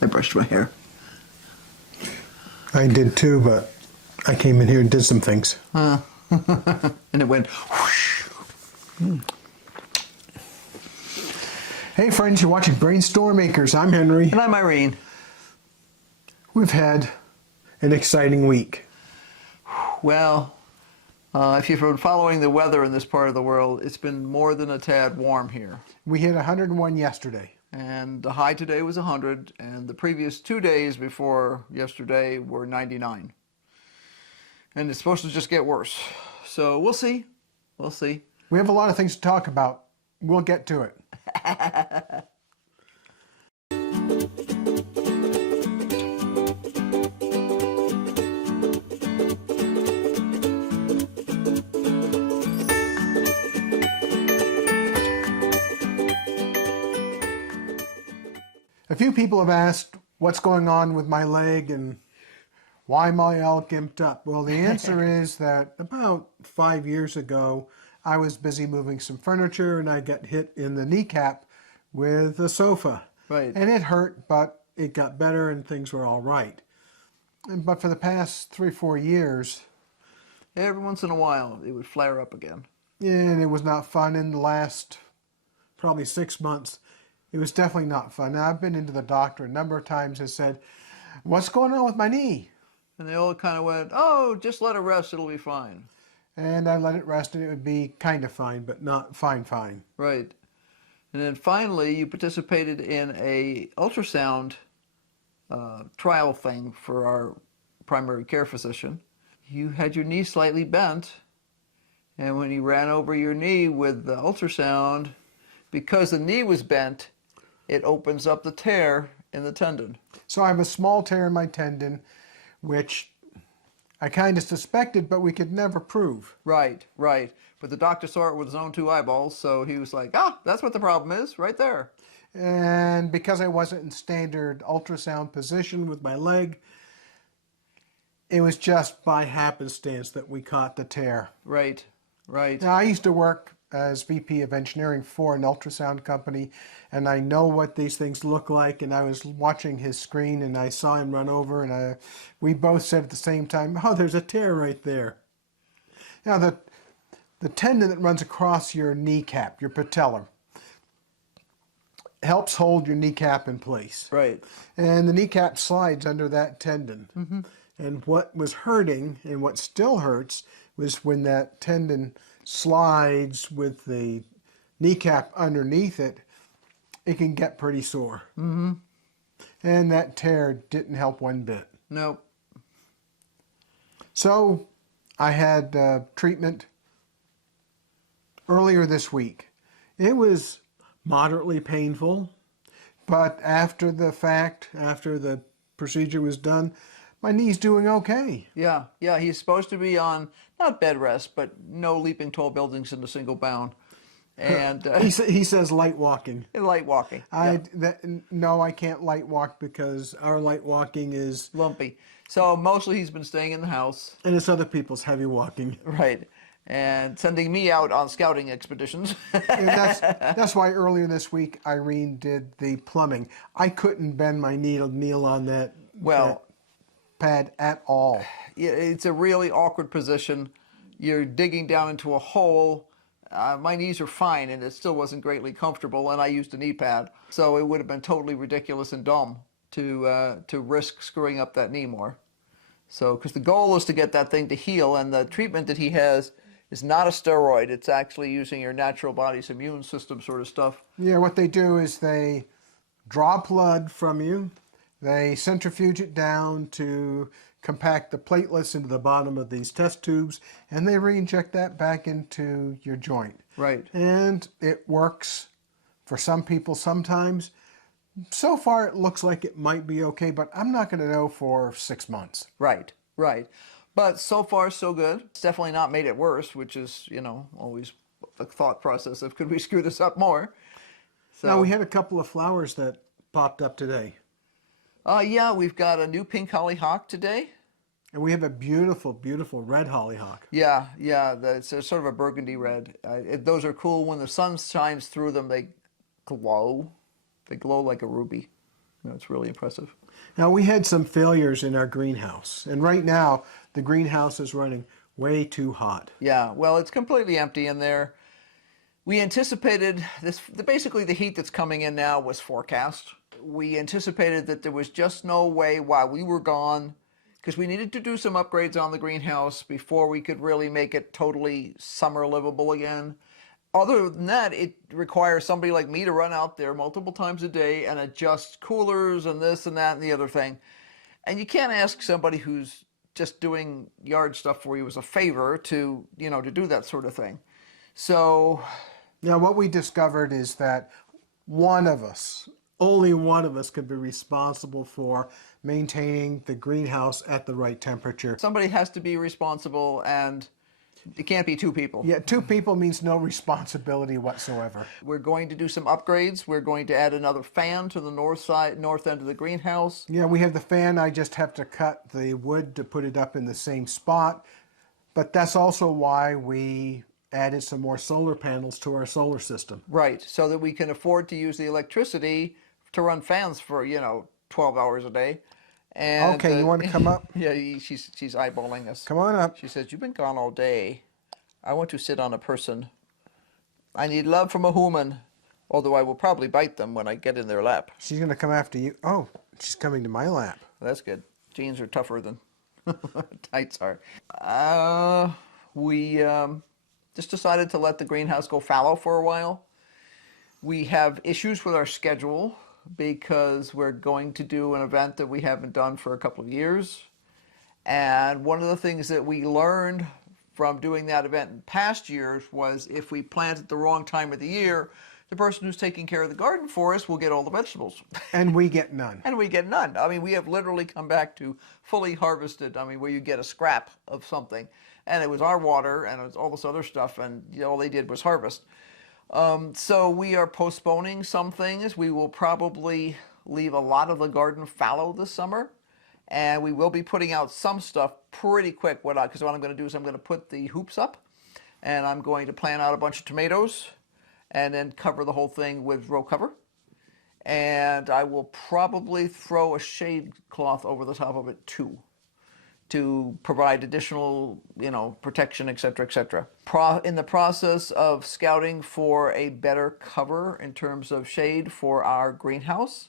I brushed my hair. I did too, but I came in here and did some things. And it went whoosh. Hey friends, you're watching BrainStormAcres. I'm Henry. And I'm Irene. We've had an exciting week. Well, if you've been following the weather in this part of the world, it's been more than a tad warm here. We hit 101 yesterday. And the high today was 100, and the previous 2 days before yesterday were 99. And it's supposed to just get worse. So we'll see. We'll see. We have a lot of things to talk about. We'll get to it. A few people have asked what's going on with my leg and why am I all gimped up? Well, the answer is that about 5 years ago, I was busy moving some furniture and I got hit in the kneecap with a sofa. Right. And it hurt, but it got better and things were all right. But for the past 3-4 years... Every once in a while, it would flare up again. And it was not fun. In the last probably 6 months, it was definitely not fun. Now, I've been into the doctor a number of times and said, what's going on with my knee? And they all kind of went, oh, just let it rest, it'll be fine. And I let it rest and it would be kind of fine, but not fine. Right. And then finally, you participated in a ultrasound trial thing for our primary care physician. You had your knee slightly bent, and when you ran over your knee with the ultrasound, because the knee was bent, it opens up the tear in the tendon. So I have a small tear in my tendon, which I kind of suspected, but we could never prove. Right, right. But the doctor saw it with his own 2 eyeballs, so he was like, ah, that's what the problem is, right there. And because I wasn't in standard ultrasound position with my leg, it was just by happenstance that we caught the tear. Right, right. Now, I used to work as VP of engineering for an ultrasound company, and I know what these things look like, and I was watching his screen and I saw him run over, and we both said at the same time, oh, there's a tear right there. Now, the tendon that runs across your kneecap, your patellar, helps hold your kneecap in place. Right. And the kneecap slides under that tendon. Mm-hmm. And what was hurting, and what still hurts, was when that tendon slides with the kneecap underneath it, it can get pretty sore. Mm-hmm. And that tear didn't help one bit. Nope. So I had treatment earlier this week. It was moderately painful, but after the fact, after the procedure was done, my knee's doing okay. Yeah, yeah, he's supposed to be on, not bed rest, but no leaping tall buildings in a single bound. And he says light walking. Light walking. No, I can't light walk because our light walking is lumpy. So mostly he's been staying in the house. And it's other people's heavy walking. Right. And sending me out on scouting expeditions. And that's why earlier this week Irene did the plumbing. I couldn't bend my knee on that pad at all. Yeah, it's a really awkward position. You're digging down into a hole. My knees are fine, and it still wasn't greatly comfortable, and I used a knee pad. So it would have been totally ridiculous and dumb to risk screwing up that knee more. So, because the goal is to get that thing to heal, and the treatment that he has is not a steroid. It's actually using your natural body's immune system sort of stuff. Yeah, what they do is they draw blood from you. They centrifuge it down to compact the platelets into the bottom of these test tubes, and they re-inject that back into your joint. Right. And it works for some people sometimes. So far, it looks like it might be okay, but I'm not going to know for 6 months. Right, right. But so far, so good. It's definitely not made it worse, which is, always the thought process of could we screw this up more? So, now, we had a couple of flowers that popped up today. Yeah, we've got a new pink hollyhock today. And we have a beautiful, beautiful red hollyhock. Yeah, it's sort of a burgundy red. Those are cool. When the sun shines through them, they glow. They glow like a ruby. You know, it's really impressive. Now, we had some failures in our greenhouse, and right now the greenhouse is running way too hot. Yeah, well, it's completely empty in there. We anticipated this, basically the heat that's coming in now was forecast. We anticipated that there was just no way while we were gone, because we needed to do some upgrades on the greenhouse before we could really make it totally summer livable again. Other than that, it requires somebody like me to run out there multiple times a day and adjust coolers and this and that and the other thing. And you can't ask somebody who's just doing yard stuff for you as a favor to, you know, to do that sort of thing. So now what we discovered is that one of us, only one of us, could be responsible for maintaining the greenhouse at the right temperature. somebody has to be responsible, and it can't be two people. Yeah, two people means no responsibility whatsoever. We're going to do some upgrades. We're going to add another fan to the north end of the greenhouse. Yeah, we have the fan. I just have to cut the wood to put it up in the same spot. But that's also why we added some more solar panels to our solar system. Right, so that we can afford to use the electricity to run fans for, 12 hours a day. And, Okay, you want to come up? Yeah, she's eyeballing us. Come on up. She says, "You've been gone all day. I want to sit on a person. I need love from a human, although I will probably bite them when I get in their lap." She's going to come after you. Oh, she's coming to my lap. That's good. Jeans are tougher than tights are. We just decided to let the greenhouse go fallow for a while. We have issues with our schedule because we're going to do an event that we haven't done for a couple of years. And one of the things that we learned from doing that event in past years was if we plant at the wrong time of the year, the person who's taking care of the garden for us will get all the vegetables. And we get none. And we get none. I mean, we have literally come back to fully harvested, where you get a scrap of something. And it was our water and it was all this other stuff, and all they did was harvest. So we are postponing some things. We will probably leave a lot of the garden fallow this summer. And we will be putting out some stuff pretty quick. Because what I'm going to do is I'm going to put the hoops up, and I'm going to plant out a bunch of tomatoes and then cover the whole thing with row cover. And I will probably throw a shade cloth over the top of it too, to provide additional, protection, et cetera, et cetera. In the process of scouting for a better cover in terms of shade for our greenhouse.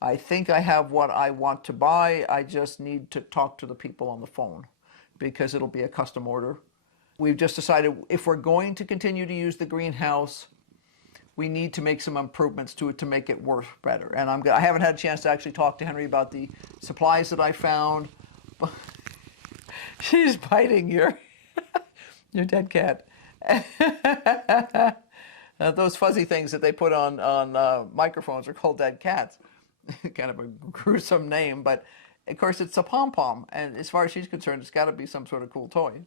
I think I have what I want to buy. I just need to talk to the people on the phone because it'll be a custom order. We've just decided if we're going to continue to use the greenhouse, we need to make some improvements to it to make it work better. And I haven't had a chance to actually talk to Henry about the supplies that I found. She's biting your dead cat. Those fuzzy things that they put on microphones are called dead cats. Kind of a gruesome name, but of course it's a pom-pom, and as far as she's concerned, it's got to be some sort of cool toy.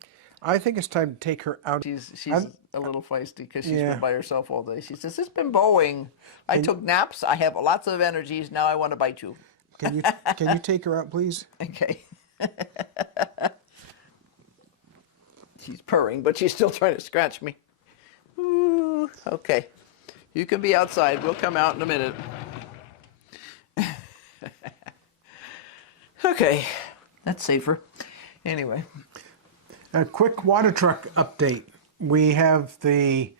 I think it's time to take her out. She's a little feisty because she's been by herself all day. She says, "It's been bowing. I took naps. I have lots of energies. Now I want to bite you." Can you take her out, please? Okay. She's purring, but she's still trying to scratch me. Ooh, okay. You can be outside. We'll come out in a minute. Okay, that's safer. Anyway. A quick water truck update. We have the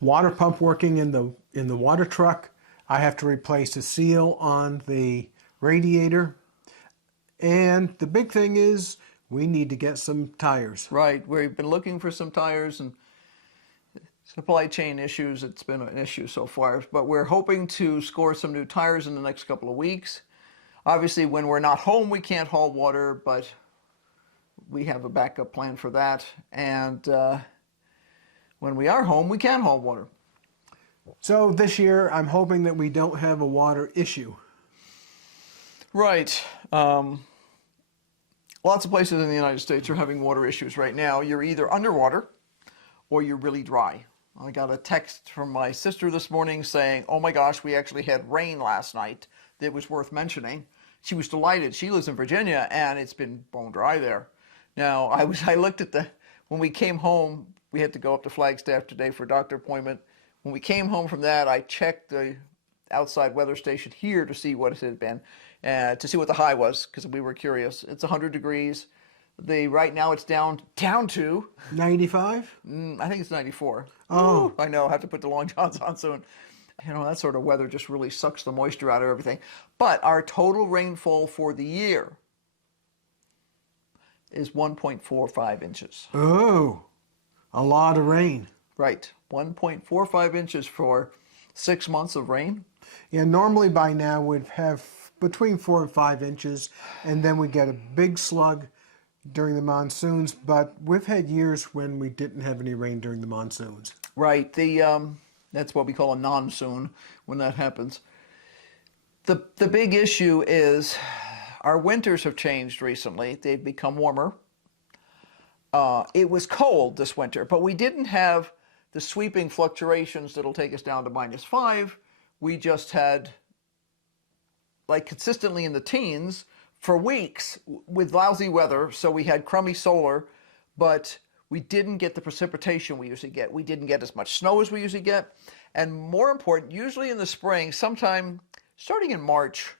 water pump working in the water truck. I have to replace a seal on the radiator. And the big thing is we need to get some tires. Right, we've been looking for some tires, and supply chain issues, it's been an issue so far, but we're hoping to score some new tires in the next couple of weeks. Obviously, when we're not home, we can't haul water, but we have a backup plan for that. And when we are home, we can haul water. So this year, I'm hoping that we don't have a water issue. Right. Lots of places in the United States are having water issues right now. You're either underwater or you're really dry. I got a text from my sister this morning saying, "Oh my gosh, we actually had rain last night that was worth mentioning." She was delighted. She lives in Virginia, and it's been bone dry there. Now, I looked at when we came home, we had to go up to Flagstaff today for a doctor appointment. When we came home from that, I checked the outside weather station here to see what it had been, to see what the high was, because we were curious. It's 100 degrees. Right now it's down to 95? I think it's 94. Oh. Ooh, I know. I have to put the long johns on soon. You know, that sort of weather just really sucks the moisture out of everything. But our total rainfall for the year is 1.45 inches. Oh, a lot of rain. Right. 1.45 inches for 6 months of rain. Yeah, normally by now we'd have between 4 and 5 inches, and then we get a big slug during the monsoons, but we've had years when we didn't have any rain during the monsoons. Right. That's what we call a non-soon when that happens. The big issue is our winters have changed recently. They've become warmer. It was cold this winter, but we didn't have the sweeping fluctuations that'll take us down to -5. We just had, like, consistently in the teens for weeks with lousy weather. So we had crummy solar, but we didn't get the precipitation we usually get. We didn't get as much snow as we usually get. And more important, usually in the spring, sometime starting in March,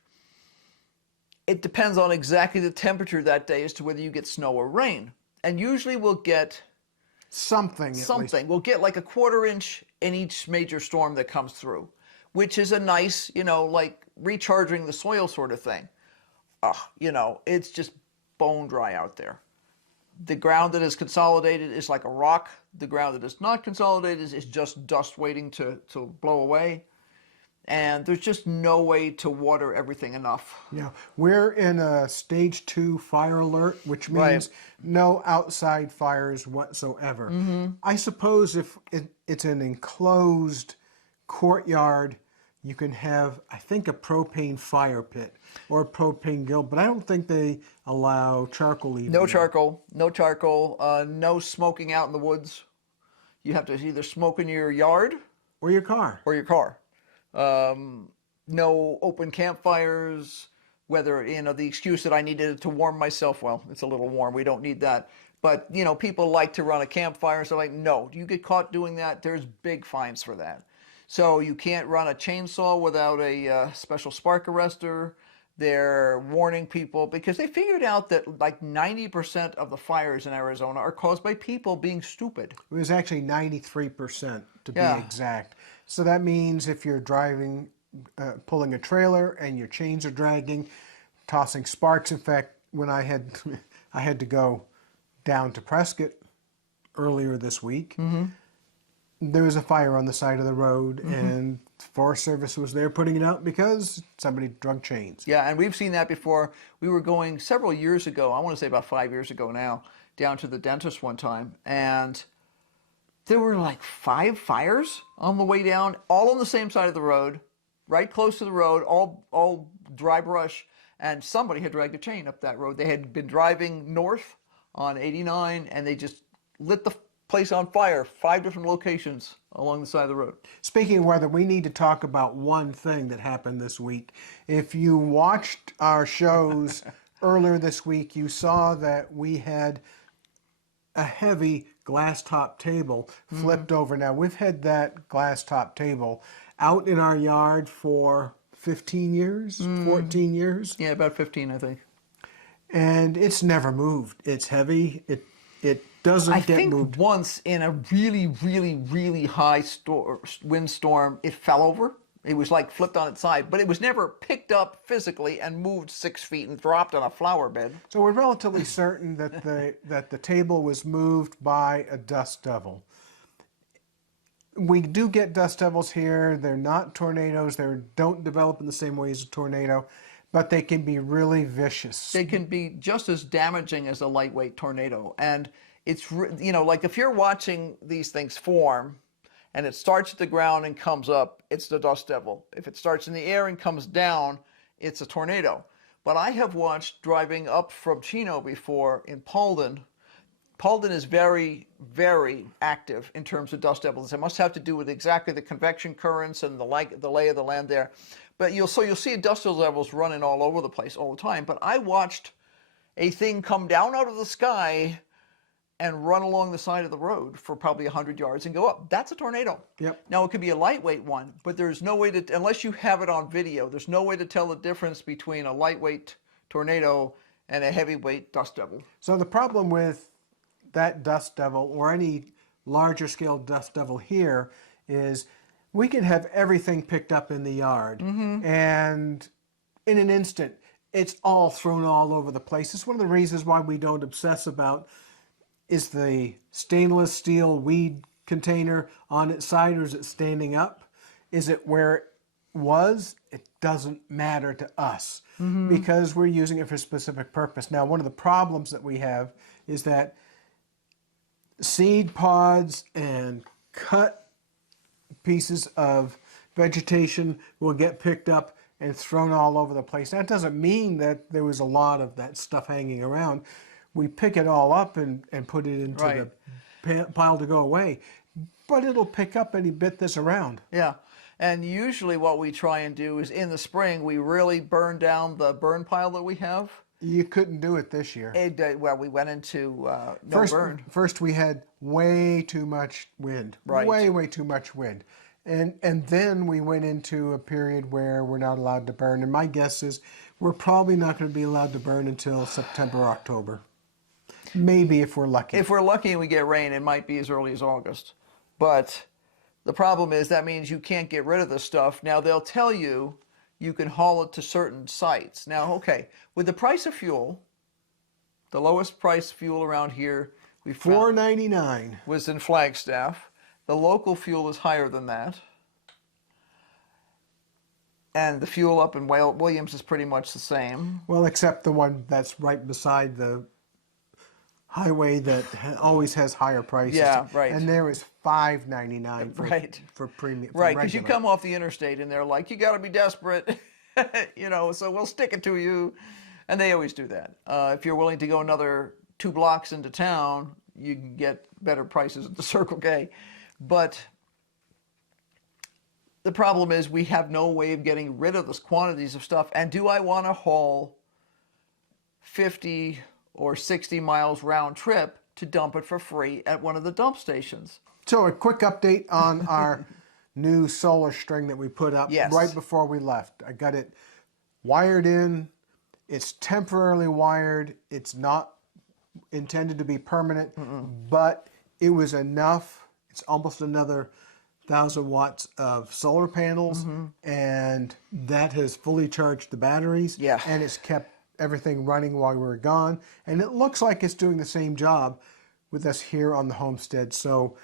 it depends on exactly the temperature that day as to whether you get snow or rain. And usually we'll get Something. We'll get like a 1/4 inch in each major storm that comes through, which is a nice, like recharging the soil sort of thing. It's just bone dry out there. The ground that is consolidated is like a rock. The ground that is not consolidated is just dust waiting to blow away. And there's just no way to water everything enough. Yeah, we're in a stage 2 fire alert, which means no outside fires whatsoever. I suppose if it's an enclosed courtyard, you can have, I think, a propane fire pit or a propane grill, but I don't think they allow charcoal even. No charcoal, no smoking out in the woods. You have to either smoke in your yard Or your car. No open campfires, whether, the excuse that I needed to warm myself, well, it's a little warm, we don't need that. But, people like to run a campfire, so no, you get caught doing that, there's big fines for that. So you can't run a chainsaw without a special spark arrestor. They're warning people because they figured out that like 90% of the fires in Arizona are caused by people being stupid. It was actually 93% to be exact. So that means if you're driving, pulling a trailer and your chains are dragging, tossing sparks. In fact, when I had to go down to Prescott earlier this week, there was a fire on the side of the road, and Forest Service was there putting it out because somebody drug chains. Yeah, and we've seen that before. We were going several years ago, I want to say about 5 years ago now, down to the dentist one time, and there were like 5 fires on the way down, all on the same side of the road, right close to the road, all dry brush, and somebody had dragged a chain up that road. They had been driving north on 89, and they just lit the place on fire, 5 different locations along the side of the road. Speaking of weather, we need to talk about one thing that happened this week. If you watched our shows earlier this week, you saw that we had a heavy glass top table flipped over. Now, we've had that glass top table out in our yard for 15 years, 14 years. Yeah, about 15, I think. And it's never moved. It's heavy. It doesn't get moved. I think once in a really, really, really high windstorm, it fell over. It was like flipped on its side, but it was never picked up physically and moved 6 feet and dropped on a flower bed. So we're relatively certain that the table was moved by a dust devil. We do get dust devils here. They're not tornadoes. They don't develop in the same way as a tornado, but they can be really vicious. They can be just as damaging as a lightweight tornado. And it's, like if you're watching these things form and it starts at the ground and comes up, it's the dust devil. If it starts in the air and comes down, it's a tornado. But I have watched driving up from Chino before in Paulden. Paulden is very, very active in terms of dust devils. It must have to do with exactly the convection currents and the lay of the land there. But you'll see dust devils running all over the place all the time. But I watched a thing come down out of the sky and run along the side of the road for probably 100 yards and go up. That's a tornado. Yep. Now, it could be a lightweight one, but there's no way to, unless you have it on video, there's no way to tell the difference between a lightweight tornado and a heavyweight dust devil. So the problem with that dust devil or any larger scale dust devil here is we can have everything picked up in the yard, and in an instant it's all thrown all over the place. It's one of the reasons why we don't obsess about, is the stainless steel weed container on its side or is it standing up? Is it where it was? It doesn't matter to us because we're using it for a specific purpose. Now, one of the problems that we have is that seed pods and cut pieces of vegetation will get picked up and thrown all over the place. That doesn't mean that there was a lot of that stuff hanging around. We pick it all up and put it into the pile to go away, but it'll pick up any bit that's around. Yeah, and usually what we try and do is in the spring, we really burn down the burn pile that we have. You couldn't do it this year. Well, we went into no burn. First we had way too much wind, way too much wind. And then we went into a period where we're not allowed to burn. And my guess is we're probably not going to be allowed to burn until September, October. Maybe if we're lucky. If we're lucky and we get rain, it might be as early as August. But the problem is that means you can't get rid of the stuff. Now, they'll tell you you can haul it to certain sites. Now, okay, with the price of fuel, the lowest price fuel around here we found $4.99 was in Flagstaff. The local fuel is higher than that. And the fuel up in Williams is pretty much the same. Well, except the one that's right beside the highway that always has higher prices. Yeah, right. And there is $5.99 for premium. Right, because you come off the interstate and they're like, you got to be desperate, so we'll stick it to you. And they always do that. If you're willing to go another 2 blocks into town, you can get better prices at the Circle K. But the problem is we have no way of getting rid of those quantities of stuff. And do I want to haul 50 or 60 miles round trip to dump it for free at one of the dump stations? So a quick update on our new solar string that we put up right before we left. I got it wired in. It's temporarily wired. It's not intended to be permanent, but it was enough. It's almost another 1,000 watts of solar panels, and that has fully charged the batteries, and it's kept everything running while we were gone. And it looks like it's doing the same job with us here on the homestead. So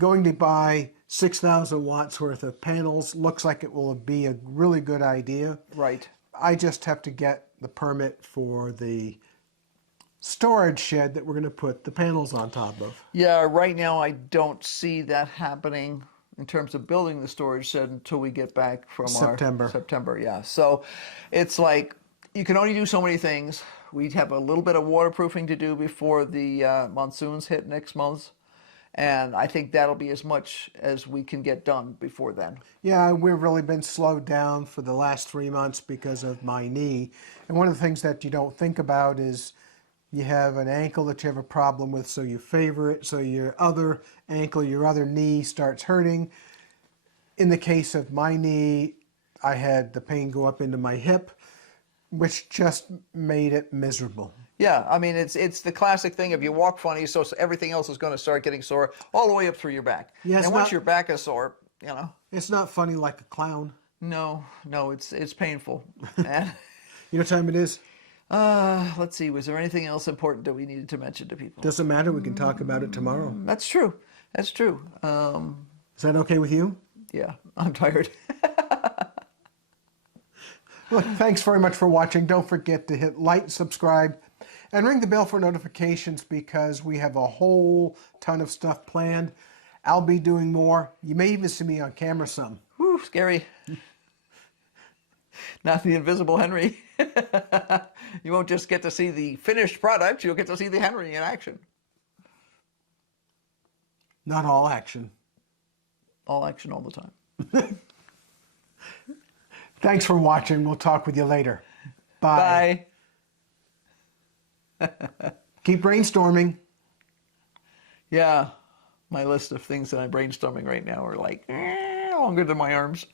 going to buy 6,000 watts worth of panels looks like it will be a really good idea. Right. I just have to get the permit for the storage shed that we're going to put the panels on top of. Yeah, right now I don't see that happening in terms of building the storage shed until we get back from September, yeah. So it's like you can only do so many things. We'd have a little bit of waterproofing to do before the monsoons hit next month. And I think that'll be as much as we can get done before then. Yeah, we've really been slowed down for the last 3 months because of my knee. And one of the things that you don't think about is you have an ankle that you have a problem with, so you favor it, so your other ankle, your other knee starts hurting. In the case of my knee, I had the pain go up into my hip, which just made it miserable. Yeah, I mean, it's the classic thing. If you walk funny, so everything else is going to start getting sore all the way up through your back. Yeah, and once your back is sore, It's not funny like a clown. No, it's painful. And, you know what time it is? Let's see. Was there anything else important that we needed to mention to people? Doesn't matter. We can talk about it tomorrow. That's true. That's true. Is that okay with you? Yeah, I'm tired. Look, thanks very much for watching. Don't forget to hit like, subscribe, and ring the bell for notifications because we have a whole ton of stuff planned. I'll be doing more. You may even see me on camera some. Whew, scary. Not the invisible Henry. You won't just get to see the finished product, you'll get to see the Henry in action. Not all action. All action all the time. Thanks for watching. We'll talk with you later. Bye. Bye. Keep brainstorming. Yeah, my list of things that I'm brainstorming right now are like longer than my arms.